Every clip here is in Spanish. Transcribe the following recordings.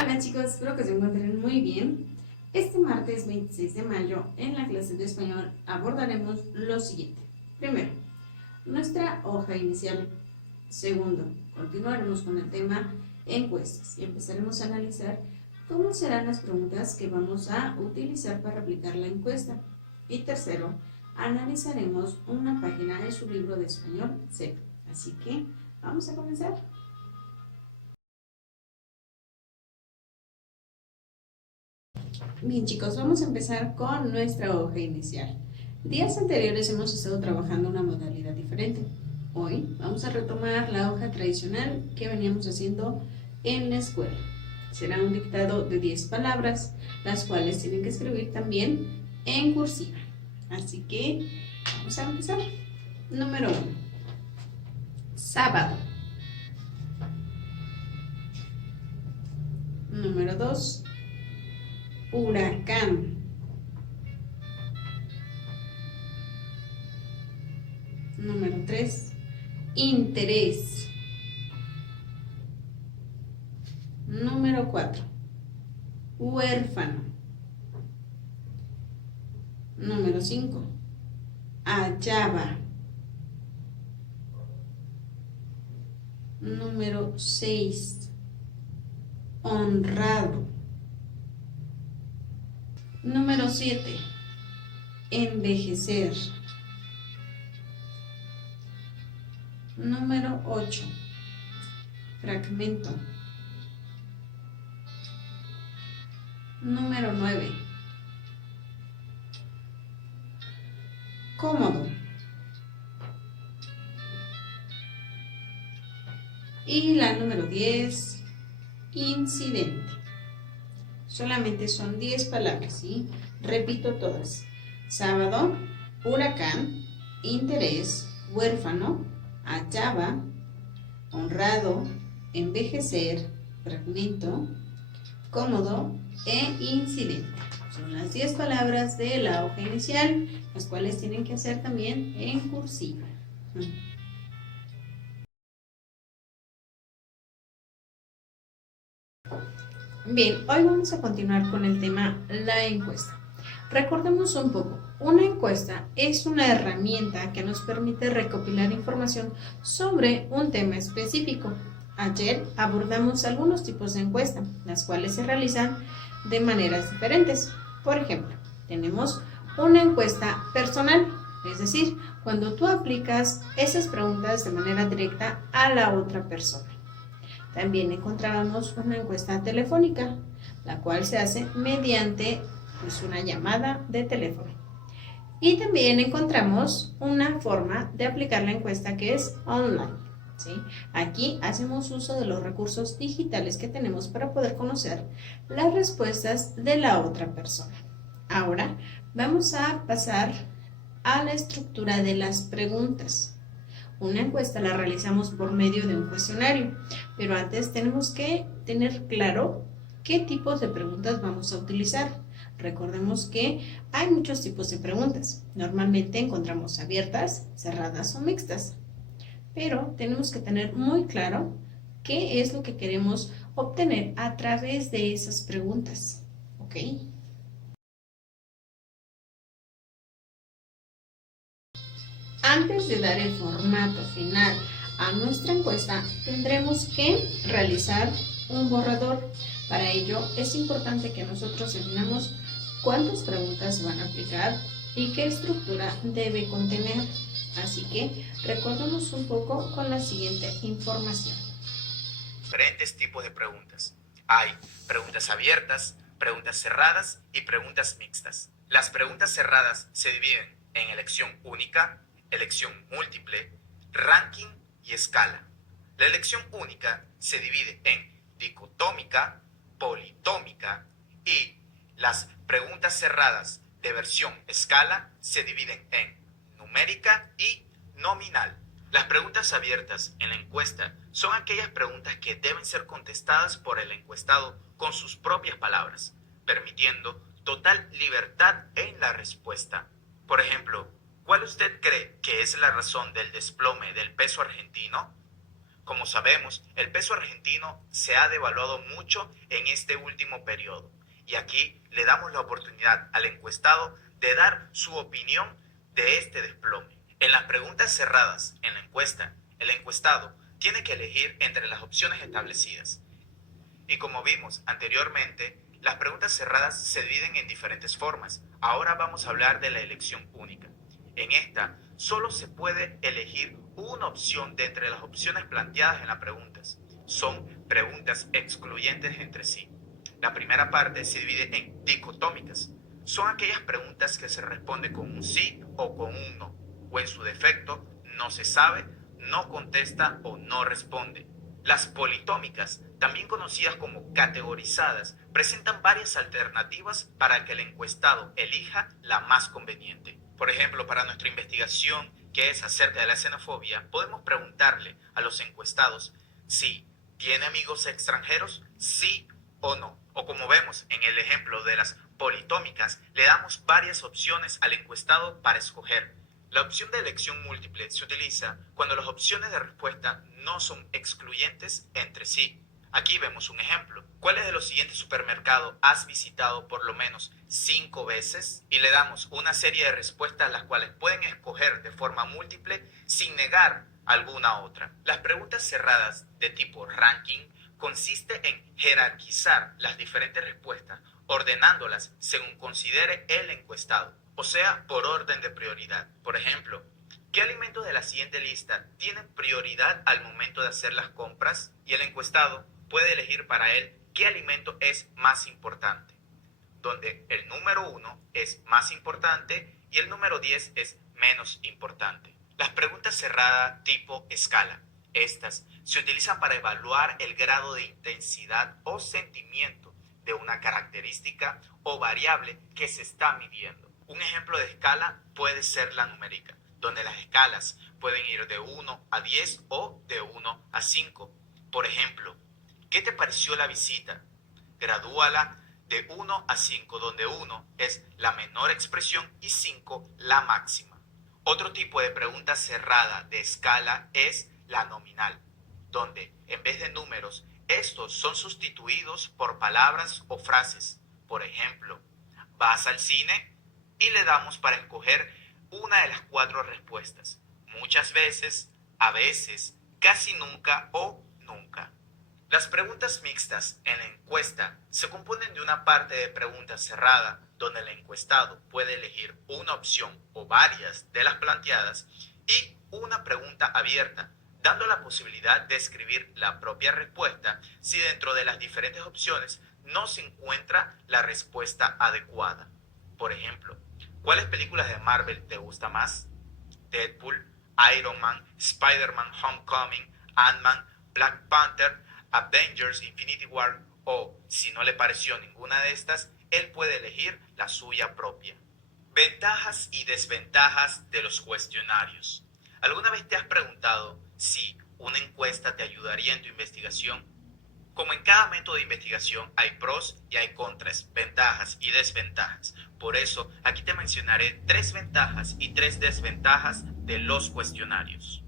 Hola chicos, espero que se encuentren muy bien. Este martes 26 de mayo en la clase de español abordaremos lo siguiente. Primero, nuestra hoja inicial. Segundo, continuaremos con el tema encuestas y empezaremos a analizar cómo serán las preguntas que vamos a utilizar para aplicar la encuesta. Y tercero, analizaremos una página de su libro de español CEP. Así que vamos a comenzar. Bien chicos, vamos a empezar con nuestra hoja inicial. Días anteriores hemos estado trabajando una modalidad diferente. Hoy vamos a retomar la hoja tradicional que veníamos haciendo en la escuela. Será un dictado de 10 palabras, las cuales tienen que escribir también en cursiva. Así que vamos a empezar. Número 1. Sábado. Número 2. Huracán. Número 3. Interés. Número 4. Huérfano. Número 5. Hallaba. Número 6. Honrado. Número 7. Envejecer. Número 8. Fragmento. Número 9. Cómodo. Y la número 10. Incidente. Solamente son 10 palabras, ¿sí? Repito todas. Sábado, huracán, interés, huérfano, hallaba, honrado, envejecer, fragmento, cómodo e incidente. Son las 10 palabras de la hoja inicial, las cuales tienen que hacer también en cursiva. Bien, hoy vamos a continuar con el tema la encuesta. Recordemos un poco, una encuesta es una herramienta que nos permite recopilar información sobre un tema específico. Ayer abordamos algunos tipos de encuesta, las cuales se realizan de maneras diferentes. Por ejemplo, tenemos una encuesta personal, es decir, cuando tú aplicas esas preguntas de manera directa a la otra persona. También encontrábamos una encuesta telefónica, la cual se hace mediante una llamada de teléfono. Y también encontramos una forma de aplicar la encuesta que es online. ¿Sí? Aquí hacemos uso de los recursos digitales que tenemos para poder conocer las respuestas de la otra persona. Ahora vamos a pasar a la estructura de las preguntas. Una encuesta la realizamos por medio de un cuestionario, pero antes tenemos que tener claro qué tipos de preguntas vamos a utilizar. Recordemos que hay muchos tipos de preguntas. Normalmente encontramos abiertas, cerradas o mixtas, pero tenemos que tener muy claro qué es lo que queremos obtener a través de esas preguntas. ¿Ok? Antes de dar el formato final a nuestra encuesta, tendremos que realizar un borrador. Para ello, es importante que nosotros definamos cuántas preguntas se van a aplicar y qué estructura debe contener. Así que recordemos un poco con la siguiente información. Diferentes tipos de preguntas. Hay preguntas abiertas, preguntas cerradas y preguntas mixtas. Las preguntas cerradas se dividen en elección única, elección múltiple, ranking y escala. La elección única se divide en dicotómica, politómica y las preguntas cerradas de versión escala se dividen en numérica y nominal. Las preguntas abiertas en la encuesta son aquellas preguntas que deben ser contestadas por el encuestado con sus propias palabras, permitiendo total libertad en la respuesta. Por ejemplo, ¿cuál usted cree que es la razón del desplome del peso argentino? Como sabemos, el peso argentino se ha devaluado mucho en este último periodo y aquí le damos la oportunidad al encuestado de dar su opinión de este desplome. En las preguntas cerradas en la encuesta, el encuestado tiene que elegir entre las opciones establecidas. Y como vimos anteriormente, las preguntas cerradas se dividen en diferentes formas. Ahora vamos a hablar de la elección única. En esta, solo se puede elegir una opción de entre las opciones planteadas en las preguntas. Son preguntas excluyentes entre sí. La primera parte se divide en dicotómicas. Son aquellas preguntas que se responden con un sí o con un no, o en su defecto, no se sabe, no contesta o no responde. Las politómicas, también conocidas como categorizadas, presentan varias alternativas para que el encuestado elija la más conveniente. Por ejemplo, para nuestra investigación, que es acerca de la xenofobia, podemos preguntarle a los encuestados si tiene amigos extranjeros, sí o no. O como vemos en el ejemplo de las politómicas, le damos varias opciones al encuestado para escoger. La opción de elección múltiple se utiliza cuando las opciones de respuesta no son excluyentes entre sí. Aquí vemos un ejemplo. ¿Cuáles de los siguientes supermercados has visitado por lo menos 5 veces? Y le damos una serie de respuestas las cuales pueden escoger de forma múltiple sin negar alguna otra. Las preguntas cerradas de tipo ranking consiste en jerarquizar las diferentes respuestas, ordenándolas según considere el encuestado, o sea, por orden de prioridad. Por ejemplo, ¿qué alimentos de la siguiente lista tienen prioridad al momento de hacer las compras? Y el encuestado puede elegir para él qué alimento es más importante, donde el número 1 es más importante y el número 10 es menos importante. Las preguntas cerradas tipo escala. Estas se utilizan para evaluar el grado de intensidad o sentimiento de una característica o variable que se está midiendo. Un ejemplo de escala puede ser la numérica, donde las escalas pueden ir de 1 a 10 o de 1 a 5. Por ejemplo, ¿qué te pareció la visita? Gradúala de 1 a 5, donde 1 es la menor expresión y 5 la máxima. Otro tipo de pregunta cerrada de escala es la nominal, donde en vez de números, estos son sustituidos por palabras o frases. Por ejemplo, ¿vas al cine? Y le damos para escoger una de las 4 respuestas. Muchas veces, a veces, casi nunca o nunca. Las preguntas mixtas en la encuesta se componen de una parte de pregunta cerrada, donde el encuestado puede elegir una opción o varias de las planteadas, y una pregunta abierta, dando la posibilidad de escribir la propia respuesta si dentro de las diferentes opciones no se encuentra la respuesta adecuada. Por ejemplo, ¿cuáles películas de Marvel te gusta más? Deadpool, Iron Man, Spider-Man Homecoming, Ant-Man, Black Panther, Avengers Infinity War, o si no le pareció ninguna de estas, él puede elegir la suya propia. Ventajas y desventajas de los cuestionarios. ¿Alguna vez te has preguntado si una encuesta te ayudaría en tu investigación? Como en cada método de investigación hay pros y hay contras, ventajas y desventajas. Por eso aquí te mencionaré 3 ventajas y 3 desventajas de los cuestionarios.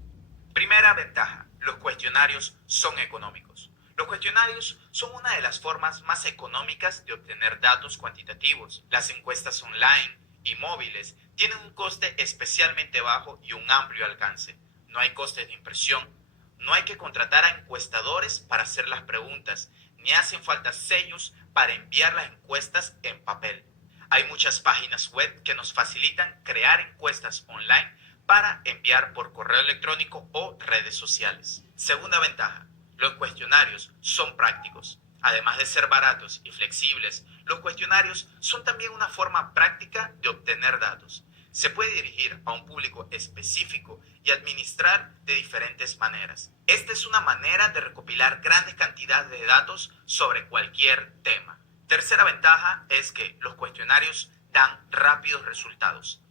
Primera ventaja, los cuestionarios son económicos. Los cuestionarios son una de las formas más económicas de obtener datos cuantitativos. Las encuestas online y móviles tienen un coste especialmente bajo y un amplio alcance. No hay costes de impresión, no hay que contratar a encuestadores para hacer las preguntas, ni hacen falta sellos para enviar las encuestas en papel. Hay muchas páginas web que nos facilitan crear encuestas online para enviar por correo electrónico o redes sociales. Segunda ventaja, los cuestionarios son prácticos. Además de ser baratos y flexibles, los cuestionarios son también una forma práctica de obtener datos. Se puede dirigir a un público específico y administrar de diferentes maneras. Esta es una manera de recopilar grandes cantidades de datos sobre cualquier tema. Tercera ventaja es que los cuestionarios dan rápidos resultados.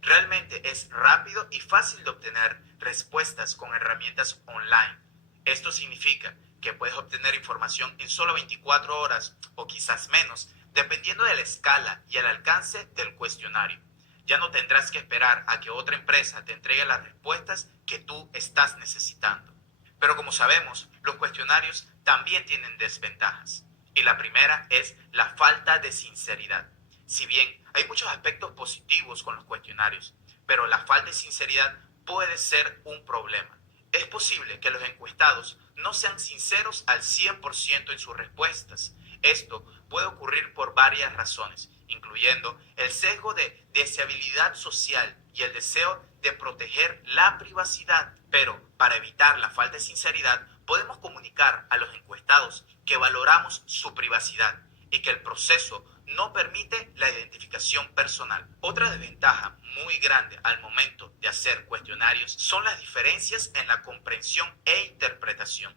Realmente es rápido y fácil de obtener respuestas con herramientas online. Esto significa que puedes obtener información en solo 24 horas o quizás menos, dependiendo de la escala y el alcance del cuestionario. Ya no tendrás que esperar a que otra empresa te entregue las respuestas que tú estás necesitando. Pero como sabemos, los cuestionarios también tienen desventajas. Y la primera es la falta de sinceridad. Si bien hay muchos aspectos positivos con los cuestionarios, pero la falta de sinceridad puede ser un problema. Es posible que los encuestados no sean sinceros al 100% en sus respuestas. Esto puede ocurrir por varias razones, incluyendo el sesgo de deseabilidad social y el deseo de proteger la privacidad. Pero para evitar la falta de sinceridad, podemos comunicar a los encuestados que valoramos su privacidad y que el proceso no permite la identificación personal. Otra desventaja muy grande al momento de hacer cuestionarios son las diferencias en la comprensión e interpretación.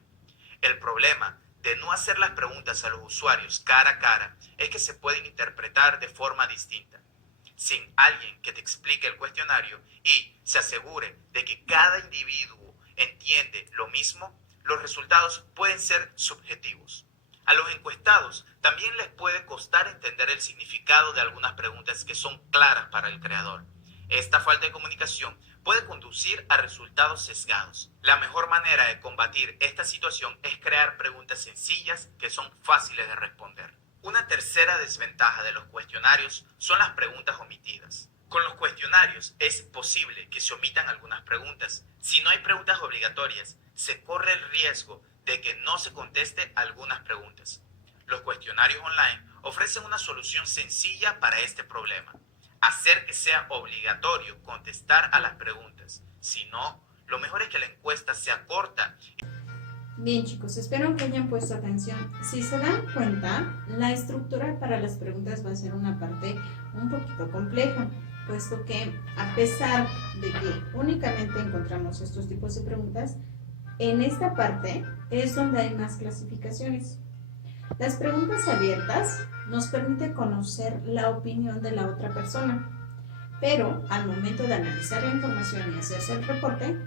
El problema de no hacer las preguntas a los usuarios cara a cara es que se pueden interpretar de forma distinta. Sin alguien que te explique el cuestionario y se asegure de que cada individuo entiende lo mismo, los resultados pueden ser subjetivos. A los encuestados también les puede costar entender el significado de algunas preguntas que son claras para el creador. Esta falta de comunicación puede conducir a resultados sesgados. La mejor manera de combatir esta situación es crear preguntas sencillas que son fáciles de responder. Una tercera desventaja de los cuestionarios son las preguntas omitidas. Con los cuestionarios es posible que se omitan algunas preguntas. Si no hay preguntas obligatorias, se corre el riesgo de que no se conteste algunas preguntas. Los cuestionarios online ofrecen una solución sencilla para este problema: hacer que sea obligatorio contestar a las preguntas. Si no, lo mejor es que la encuesta sea corta. Bien, chicos, espero que hayan puesto atención. Si se dan cuenta, la estructura para las preguntas va a ser una parte un poquito compleja, puesto que a pesar de que únicamente encontramos estos tipos de preguntas, en esta parte es donde hay más clasificaciones. Las preguntas abiertas nos permiten conocer la opinión de la otra persona, pero al momento de analizar la información y hacerse el reporte,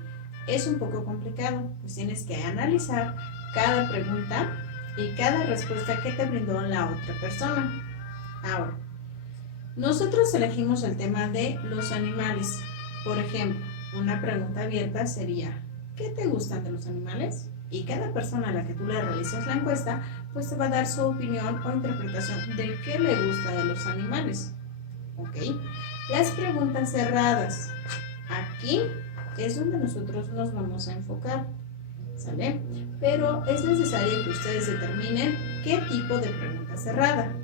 es un poco complicado, pues tienes que analizar cada pregunta y cada respuesta que te brindó la otra persona. Ahora, nosotros elegimos el tema de los animales. Por ejemplo, una pregunta abierta sería: ¿qué te gustan de los animales? Y cada persona a la que tú le realizas la encuesta, pues te va a dar su opinión o interpretación de qué le gusta de los animales. ¿Ok? Las preguntas cerradas. Aquí es donde nosotros nos vamos a enfocar, ¿sale? Pero es necesario que ustedes determinen qué tipo de pregunta cerrada.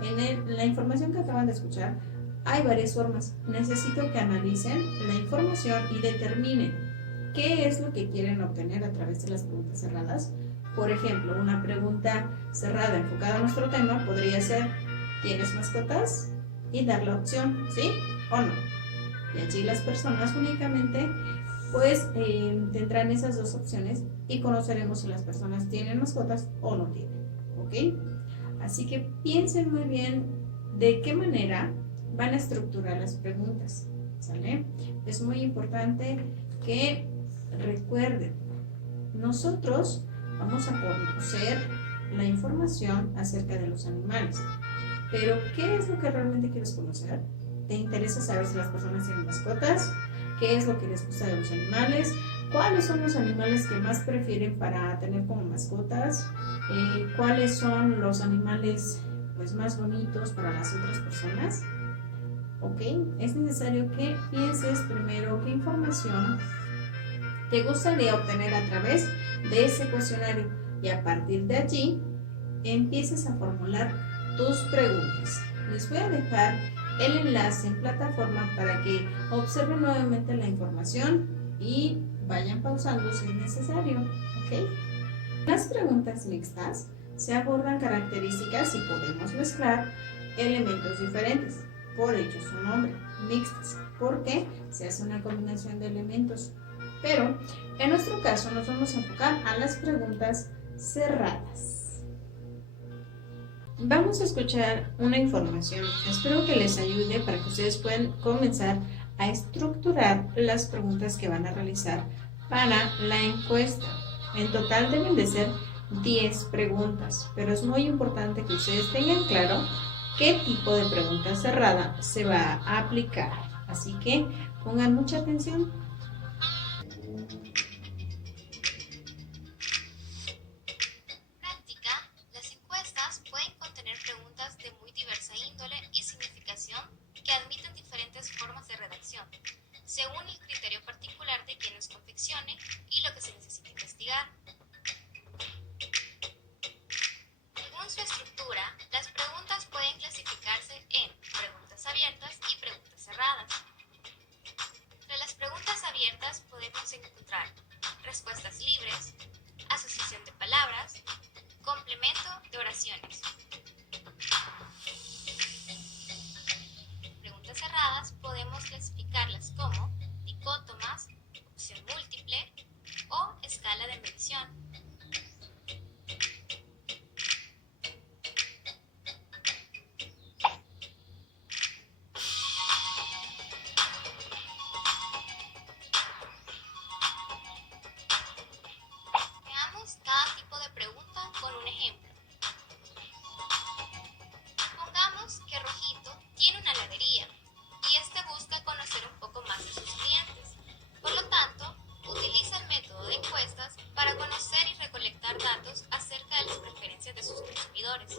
En la información que acaban de escuchar hay varias formas. Necesito que analicen la información y determinen qué es lo que quieren obtener a través de las preguntas cerradas. Por ejemplo, una pregunta cerrada enfocada a nuestro tema podría ser: ¿tienes mascotas? Y dar la opción, ¿sí o no? Y allí las personas únicamente pues tendrán esas dos opciones y conoceremos si las personas tienen mascotas o no tienen, ¿ok? Así que piensen muy bien de qué manera van a estructurar las preguntas, ¿sale? Es muy importante que recuerden, nosotros vamos a conocer la información acerca de los animales, pero ¿qué es lo que realmente quieres conocer? ¿Te interesa saber si las personas tienen mascotas? ¿Qué es lo que les gusta de los animales? ¿Cuáles son los animales que más prefieren para tener como mascotas? ¿Cuáles son los animales pues, más bonitos para las otras personas? ¿Ok? Es necesario que pienses primero qué información te gustaría obtener a través de ese cuestionario y a partir de allí empieces a formular tus preguntas. Les voy a dejar el enlace en plataforma para que observen nuevamente la información y vayan pausando si es necesario, ¿ok? Las preguntas mixtas se abordan características y podemos mezclar elementos diferentes, por ello su nombre, mixtas, porque se hace una combinación de elementos. Pero en nuestro caso nos vamos a enfocar a las preguntas cerradas. Vamos a escuchar una información, espero que les ayude para que ustedes puedan comenzar a estructurar las preguntas que van a realizar para la encuesta. En total deben de ser 10 preguntas, pero es muy importante que ustedes tengan claro qué tipo de pregunta cerrada se va a aplicar. Así que pongan mucha atención. de oraciones. Preguntas cerradas podemos clasificarlas como dicótomas, opción múltiple o escala de medición. Veamos cada tipo de pregunta con un ejemplo. Supongamos que Rojito tiene una heladería y este busca conocer un poco más de sus clientes. Por lo tanto, utiliza el método de encuestas para conocer y recolectar datos acerca de las preferencias de sus consumidores.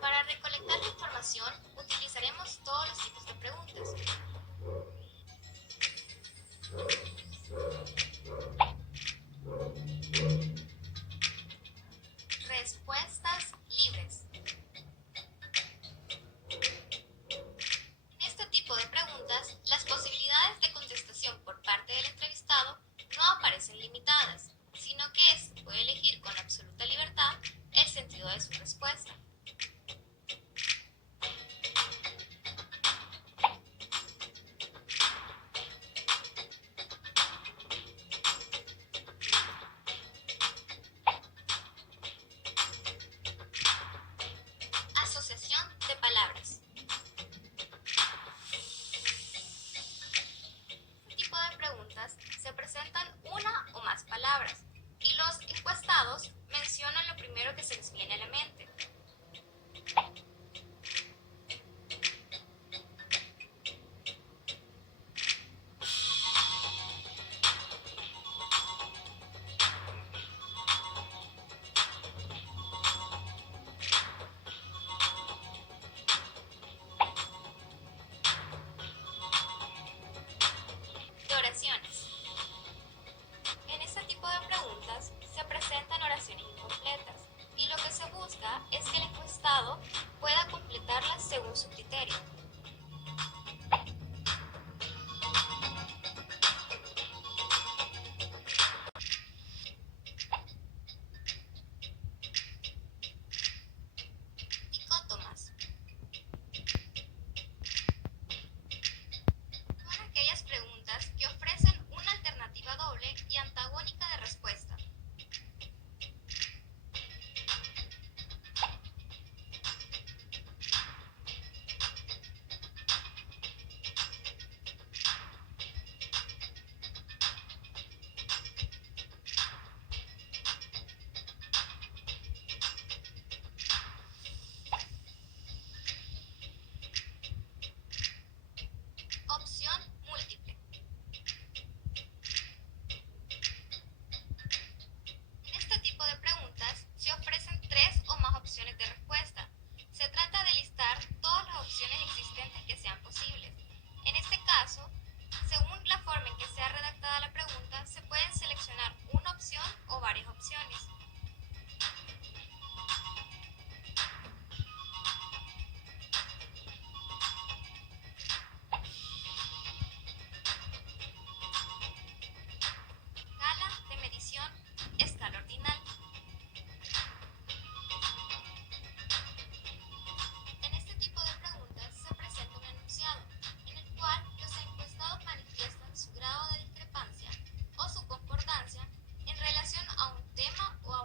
Para recolectar la información, utilizaremos todos los tipos de preguntas. Respuestas libres. En este tipo de preguntas, las posibilidades de contestación por parte del entrevistado no aparecen limitadas, sino que éste puede elegir con absoluta libertad el sentido de su respuesta. Asociación de palabras. En este tipo de preguntas se presentan una o más palabras y los encuestados mencionan lo primero que se les viene a la mente. De oraciones. En este tipo de preguntas se presentan oraciones incompletas y lo que se busca es que el encuestado pueda completarlas según su criterio. Dicótomas. Son aquellas preguntas que ofrecen una alternativa doble y antagónica de respuesta. Opción múltiple. En este tipo de preguntas se ofrecen tres o más opciones de respuesta. Se trata de listar todas las opciones existentes que sean posibles. En este caso, según la forma en que sea redactada la pregunta, se pueden seleccionar una opción o varias opciones. Escala de medición, escala ordinal. En este tipo de preguntas se presenta un enunciado, en el cual los encuestados manifiestan su grado de discrepancia o su concordancia en relación a un tema o a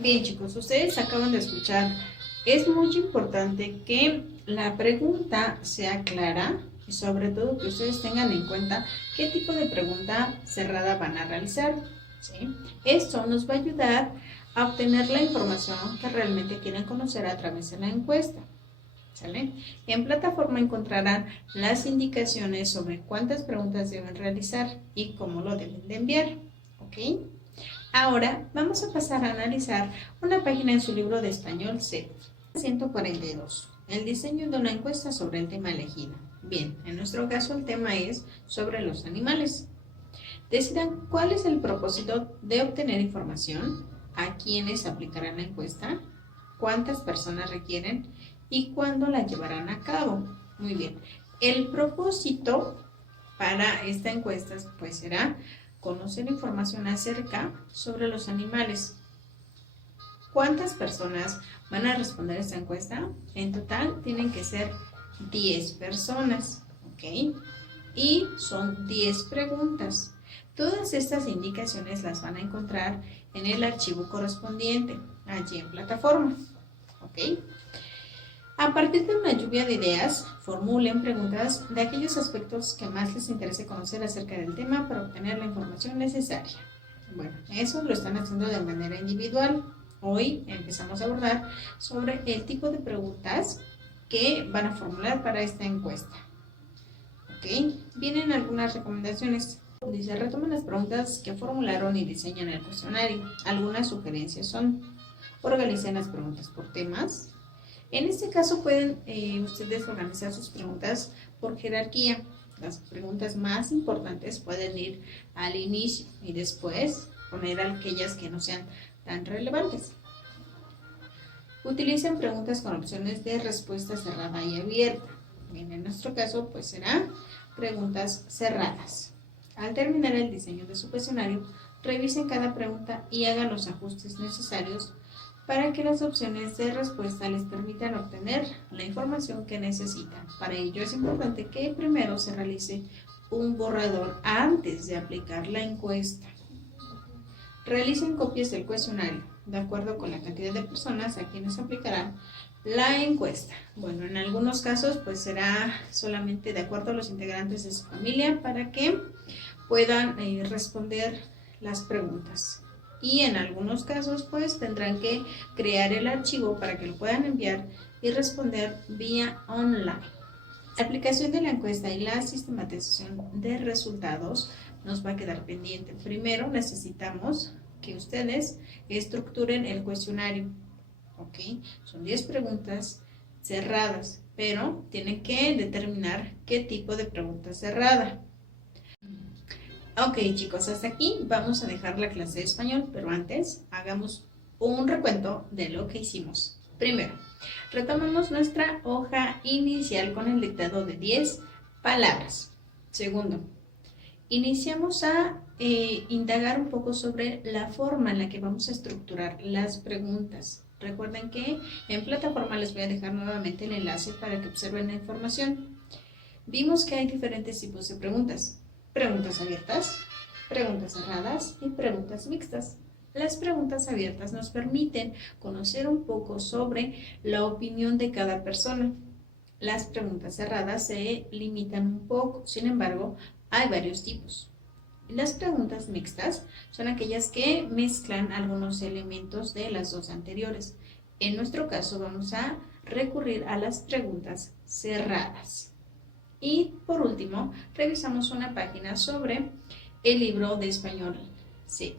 Bien, chicos, ustedes acaban de escuchar. Es muy importante que la pregunta sea clara y sobre todo que ustedes tengan en cuenta qué tipo de pregunta cerrada van a realizar, ¿sí? Esto nos va a ayudar a obtener la información que realmente quieren conocer a través de la encuesta, ¿sale? En plataforma encontrarán las indicaciones sobre cuántas preguntas deben realizar y cómo lo deben de enviar, ¿ok? Ahora vamos a pasar a analizar una página en su libro de español C. 142. El diseño de una encuesta sobre el tema elegido. Bien, en nuestro caso el tema es sobre los animales. Decidan cuál es el propósito de obtener información, a quiénes aplicarán la encuesta, cuántas personas requieren y cuándo la llevarán a cabo. Muy bien, el propósito para esta encuesta pues será conocer información acerca sobre los animales. ¿Cuántas personas van a responder esta encuesta? En total tienen que ser 10 personas, ¿ok? Y son 10 preguntas. Todas estas indicaciones las van a encontrar en el archivo correspondiente, allí en plataforma, ¿ok? A partir de una lluvia de ideas, formulen preguntas de aquellos aspectos que más les interese conocer acerca del tema para obtener la información necesaria. Bueno, eso lo están haciendo de manera individual. Hoy empezamos a abordar sobre el tipo de preguntas que van a formular para esta encuesta. ¿Ok? Vienen algunas recomendaciones. Dice, retomen las preguntas que formularon y diseñan el cuestionario. Algunas sugerencias son, organicen las preguntas por temas. En este caso pueden ustedes organizar sus preguntas por jerarquía. Las preguntas más importantes pueden ir al inicio y después poner aquellas que no sean tan relevantes. Utilicen preguntas con opciones de respuesta cerrada y abierta. Bien, en nuestro caso pues serán preguntas cerradas. Al terminar el diseño de su cuestionario, revisen cada pregunta y hagan los ajustes necesarios para que las opciones de respuesta les permitan obtener la información que necesitan. Para ello es importante que primero se realice un borrador antes de aplicar la encuesta. Realicen copias del cuestionario de acuerdo con la cantidad de personas a quienes aplicarán la encuesta. Bueno, en algunos casos pues será solamente de acuerdo a los integrantes de su familia para que puedan responder las preguntas. Y en algunos casos pues tendrán que crear el archivo para que lo puedan enviar y responder vía online. La aplicación de la encuesta y la sistematización de resultados nos va a quedar pendiente. Primero necesitamos que ustedes estructuren el cuestionario, ¿ok? Son 10 preguntas cerradas, pero tienen que determinar qué tipo de pregunta cerrada. Ok, chicos, hasta aquí vamos a dejar la clase de español, pero antes hagamos un recuento de lo que hicimos. Primero, retomamos nuestra hoja inicial con el dictado de 10 palabras. Segundo, iniciamos a indagar un poco sobre la forma en la que vamos a estructurar las preguntas. Recuerden que en plataforma les voy a dejar nuevamente el enlace para que observen la información. Vimos que hay diferentes tipos de preguntas. Preguntas abiertas, preguntas cerradas y preguntas mixtas. Las preguntas abiertas nos permiten conocer un poco sobre la opinión de cada persona. Las preguntas cerradas se limitan un poco, sin embargo, hay varios tipos. Las preguntas mixtas son aquellas que mezclan algunos elementos de las dos anteriores. En nuestro caso vamos a recurrir a las preguntas cerradas. Y por último, revisamos una página sobre el libro de español C.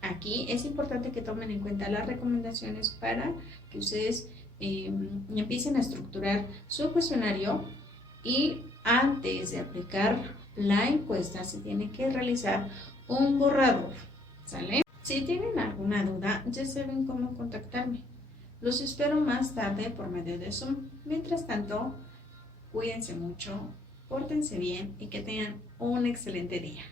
Aquí es importante que tomen en cuenta las recomendaciones para que ustedes empiecen a estructurar su cuestionario y antes de aplicar la encuesta se tiene que realizar un borrador, ¿sale? Si tienen alguna duda, ya saben cómo contactarme. Los espero más tarde por medio de Zoom. Mientras tanto, cuídense mucho, pórtense bien y que tengan un excelente día.